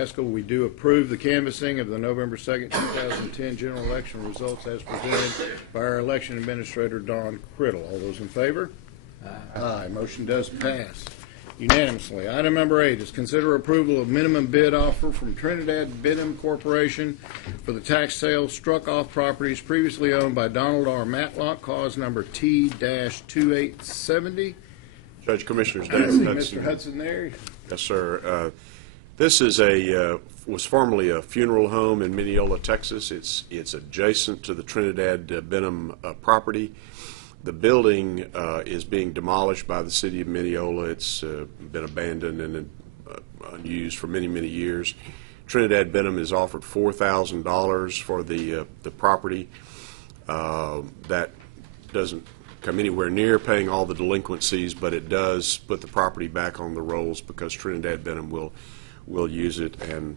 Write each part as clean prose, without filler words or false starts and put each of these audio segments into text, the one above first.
Haskell, we do approve the canvassing of the November 2nd, 2010 general election results as presented by our election administrator, Don Criddle. All those in favor? Aye. Motion does pass unanimously. Item number 8 is consider approval of minimum bid offer from Trinidad Benham Corporation for the tax sale struck off properties previously owned by Donald R. Matlock, cause number T-2870. Judge, Commissioners, I Dan see Hudson. Mr. Hudson there. Yes, sir. This is was formerly a funeral home in Mineola, Texas. It's adjacent to the Trinidad Benham property. The building is being demolished by the city of Mineola. It's been abandoned and unused for many, many years. Trinidad Benham has offered $4,000 for the property. That doesn't come anywhere near paying all the delinquencies, but it does put the property back on the rolls because Trinidad Benham will use it, and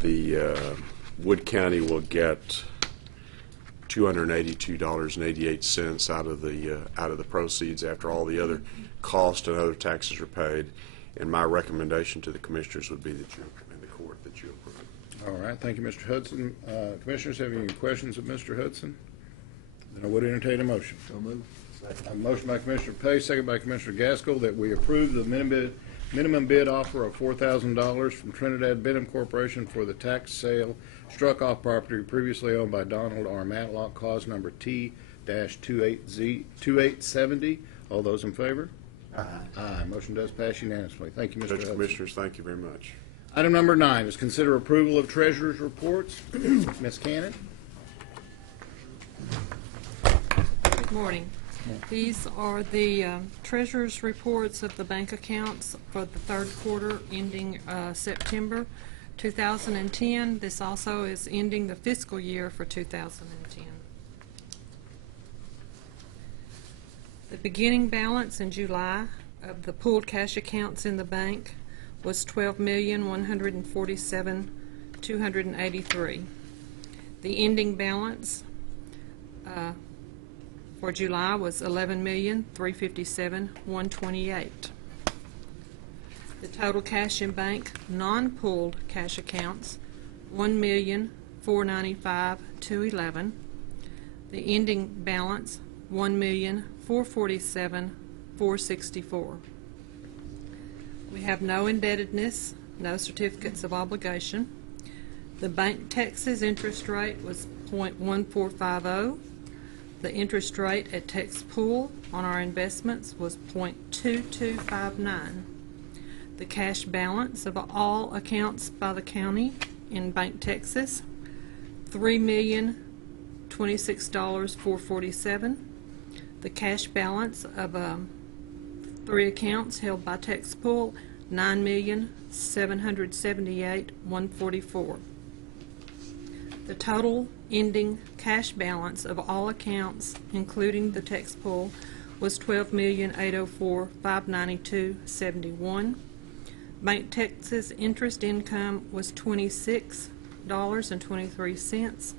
the Wood County will get $282.88 out of the proceeds after all the other costs and other taxes are paid. And my recommendation to the commissioners would be that you and the court that you approve. All right. Thank you, Mr. Hudson. Commissioners, have any questions of Mr. Hudson? Then I would entertain a motion. So moved. A motion by Commissioner Pace, second by Commissioner Gaskell, that we approve the minimum bid offer of $4,000 from Trinidad Benham Corporation for the tax sale struck off property previously owned by Donald R. Matlock, cause number T-2870. All those in favor? Aye. Aye. Motion does pass unanimously. Thank you, Mr. Judge, Hudson. Commissioners, thank you very much. Item number 9 is consider approval of treasurer's reports. Ms. Cannon. Good morning. These are the treasurer's reports of the bank accounts for the third quarter ending September 2010. This also is ending the fiscal year for 2010. The beginning balance in July of the pooled cash accounts in the bank was $12,147,283. The ending balance for July was $11,357,128. The total cash in bank non-pooled cash accounts $1,495,211. The ending balance $1,447,464. We have no indebtedness, no certificates of obligation. The bank Texas interest rate was 0.1450. The interest rate at Tex Pool on our investments was 0.2259. The cash balance of all accounts by the county in Bank Texas, $3,026,447. The cash balance of 3 accounts held by Tex Pool, $9,778,144. The total ending cash balance of all accounts, including the Tex Pool, was $12,804,592.71. Bank Texas interest income was $26.23.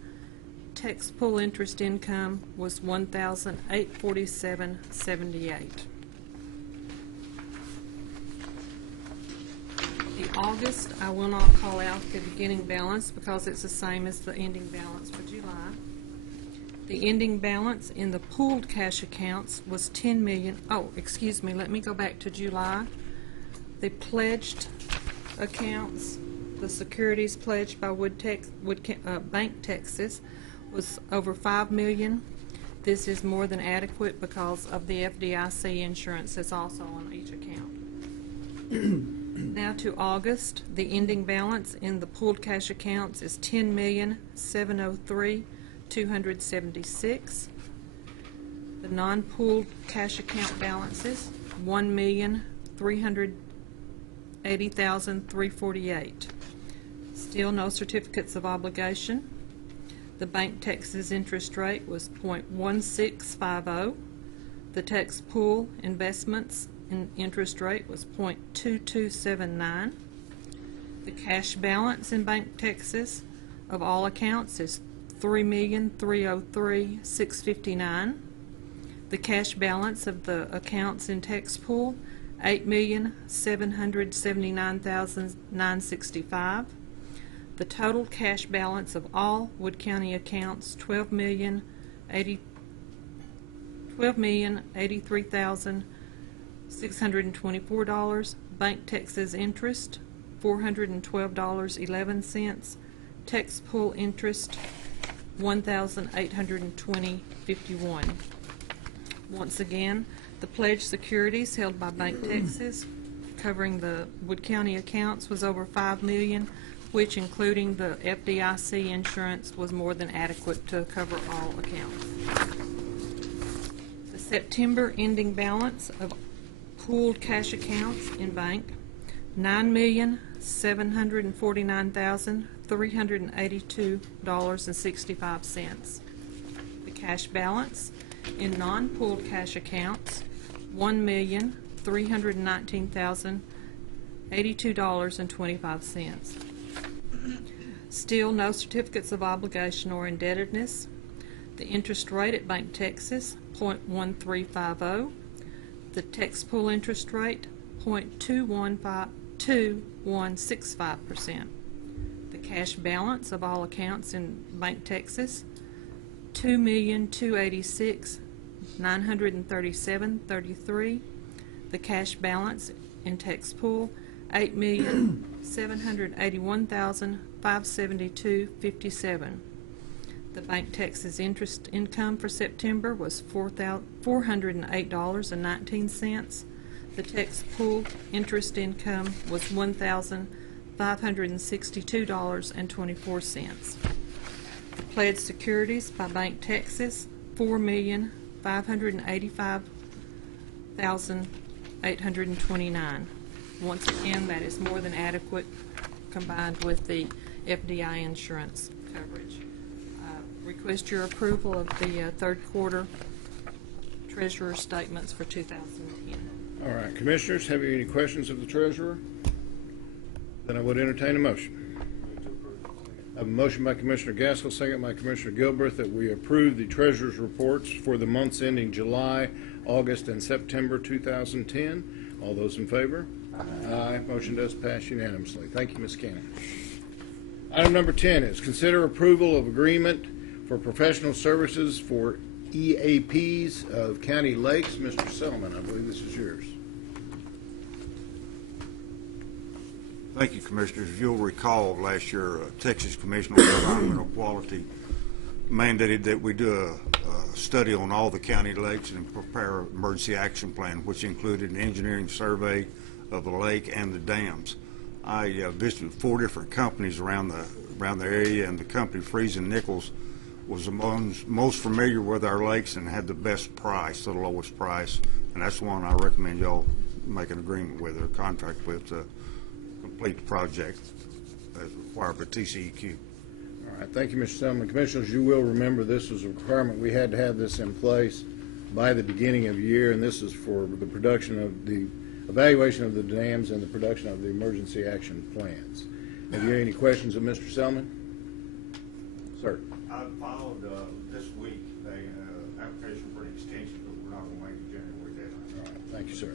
Tex Pool interest income was $1,847.78. The August, I will not call out the beginning balance because it's the same as the ending balance for July. The ending balance in the pooled cash accounts was $10 million. Oh, excuse me, let me go back to July. The pledged accounts, the securities pledged by Bank Texas was over $5 million. This is more than adequate because of the FDIC insurance that's also on each account. Now to August, the ending balance in the pooled cash accounts is $10,703,276. The non-pooled cash account balances $1,380,348. Still no certificates of obligation. The Bank Texas interest rate was 0.1650. The Tex Pool investments interest rate was 0.2279. The cash balance in Bank Texas of all accounts is $3,303,659. The cash balance of the accounts in Tex Pool $8,779,965. The total cash balance of all Wood County accounts, $12,083,624. Bank Texas interest, $412.11. Tax pool interest, $1,820.51. Once again, the pledged securities held by Bank Texas covering the Wood County accounts was over $5 million, which, including the FDIC insurance, was more than adequate to cover all accounts. The September ending balance of pooled cash accounts in bank, $9,749,382.65. The cash balance in non-pooled cash accounts, $1,319,082.25. Still no certificates of obligation or indebtedness. The interest rate at Bank Texas, 0.1350. The tax pool interest rate, 0.2165%. The cash balance of all accounts in Bank Texas, $2,286,937.33. The cash balance in tax pool, $8,781,572.57. The Bank Texas interest income for September was $408.19. The tax pool interest income was $1,562.24. The pledged securities by Bank Texas, $4,585,829. Once again, that is more than adequate combined with the FDI insurance coverage. Request your approval of the third quarter treasurer's statements for 2010. All right, Commissioners, have you any questions of the treasurer? Then I would entertain a motion. I have a motion by Commissioner Gaskell, second by Commissioner Gilbert, that we approve the treasurer's reports for the months ending July, August, and September 2010. All those in favor? Aye. Motion does pass unanimously. Thank you, Ms. Cannon. Item number 10 is consider approval of agreement for professional services for EAPs of county lakes. Mr. Selman, I believe this is yours. Thank you, Commissioners. If you'll recall, last year, Texas Commission on Environmental Quality mandated that we do a study on all the county lakes and prepare an emergency action plan, which included an engineering survey of the lake and the dams. I visited 4 different companies around the area, and the company Friesen Nichols was the most familiar with our lakes and had the best price, the lowest price, and that's the one I recommend y'all make an agreement with or contract with to complete the project as required by TCEQ. All right, thank you, Mr. Selman. Commissioners, you will remember this was a requirement. We had to have this in place by the beginning of the year, and this is for the production of the evaluation of the dams and the production of the emergency action plans. Have you any questions of Mr. Selman? Sir. I filed this week the application for an extension, but we're not going to make the January deadline. All right, thank you, sir.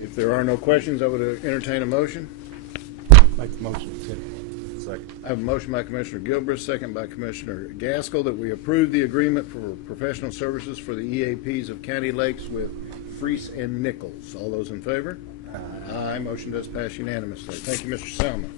If there are no questions, I would entertain a motion. Make the motion. Second. I have a motion by Commissioner Gilbert, second by Commissioner Gaskell, that we approve the agreement for professional services for the EAPs of county lakes with Friesen Nichols. All those in favor? Aye. Motion does pass unanimously. Thank you, Mr. Selman.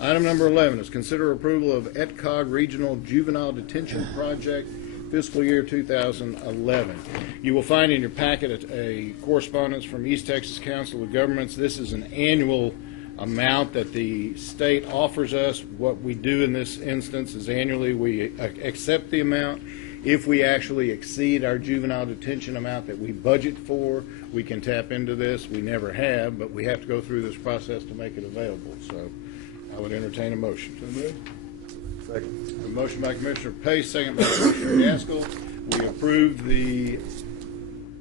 Item number 11 is consider approval of ETCOG Regional Juvenile Detention Project fiscal year 2011. You will find in your packet a correspondence from East Texas Council of Governments. This is an annual amount that the state offers us. What we do in this instance is annually we accept the amount. If we actually exceed our juvenile detention amount that we budget for, we can tap into this. We never have, but we have to go through this process to make it available. So I would entertain a motion. So moved. Second. A motion by Commissioner Pace, second by Commissioner Gaskell. We approve the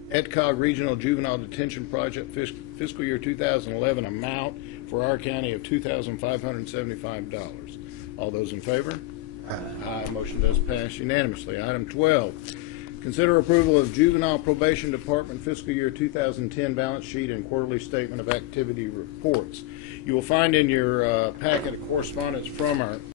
ETCOG Regional Juvenile Detention Project fiscal year 2011 amount for our county of $2,575. All those in favor? Aye. Motion does pass unanimously. Item 12, Consider approval of Juvenile Probation Department fiscal year 2010 balance sheet and quarterly statement of activity reports. You will find in your packet a correspondence from our